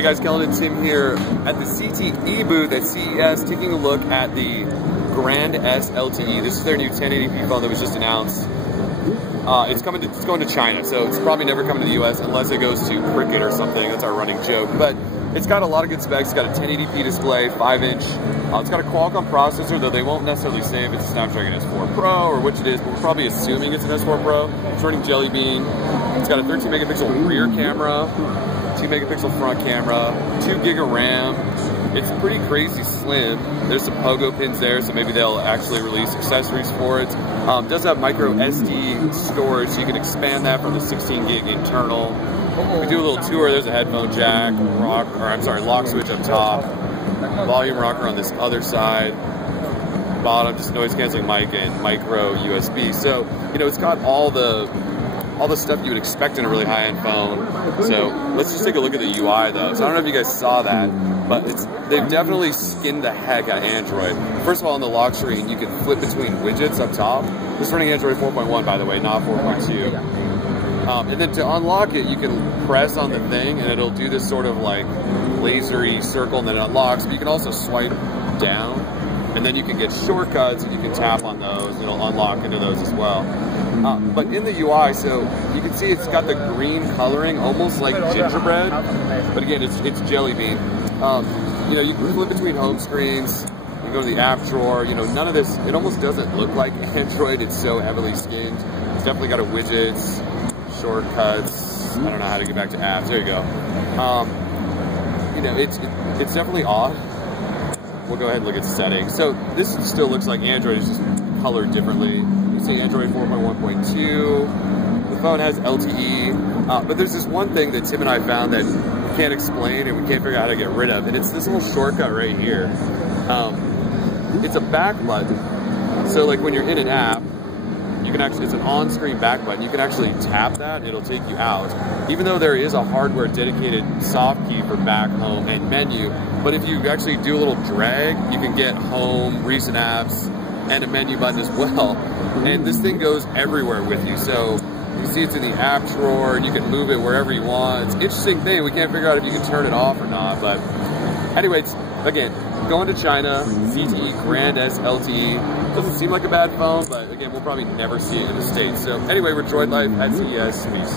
Hey guys, Kellen and Tim here at the ZTE booth at CES, taking a look at the Grand S LTE. This is their new 1080p phone that was just announced. It's going to China, so it's probably never coming to the US unless it goes to Cricket or something. That's our running joke. But it's got a lot of good specs. It's got a 1080p display, 5-inch. It's got a Qualcomm processor, though they won't necessarily say if it's a Snapdragon S4 Pro or which it is, but we're probably assuming it's an S4 Pro. It's running Jelly Bean. It's got a 13 megapixel rear camera, 2 megapixel front camera, 2 gig of RAM. It's pretty crazy slim. There's some pogo pins there, so maybe they'll actually release accessories for it. Does have micro SD storage, so you can expand that from the 16 gig internal. We do a little tour. There's a headphone jack, lock switch up top, volume rocker on this other side, bottom just noise canceling mic and micro USB. So it's got all the stuff you would expect in a really high-end phone. So let's just take a look at the UI though. So I don't know if you guys saw that, but they've definitely skinned the heck out of Android. First of all, on the lock screen, you can flip between widgets up top. This is running Android 4.1, by the way, not 4.2. And then to unlock it, you can press on the thing and it'll do this sort of like lasery circle and then it unlocks. But you can also swipe down and then you can get shortcuts and you can tap on those and it'll unlock into those as well. But in the UI, so you can see it's got the green coloring, almost like gingerbread. But again, it's Jelly Bean. You can flip between home screens. You go to the app drawer. None of this. It almost doesn't look like Android. It's so heavily skinned. It's definitely got a widgets, shortcuts. I don't know how to get back to apps. There you go. It's definitely odd. We'll go ahead and look at settings. So this still looks like Android is just colored differently. You see Android 4.1.2. The phone has LTE, but there's this one thing that Tim and I found that we can't explain and we can't figure out how to get rid of, and it's this little shortcut right here. It's a back button. So like when you're in an app, you can actually, it's an on-screen back button. You can actually tap that, it'll take you out. Even though there is a hardware dedicated soft key for back, home, and menu, but if you actually do a little drag, you can get home, recent apps, and a menu button as well. And this thing goes everywhere with you. So you see it's in the app drawer and you can move it wherever you want. It's an interesting thing. We can't figure out if you can turn it off or not. But anyways, again, going to China, ZTE Grand S LTE. Doesn't seem like a bad phone, but again, we'll probably never see it in the States. So anyway, we're Droid Life at CES. Peace.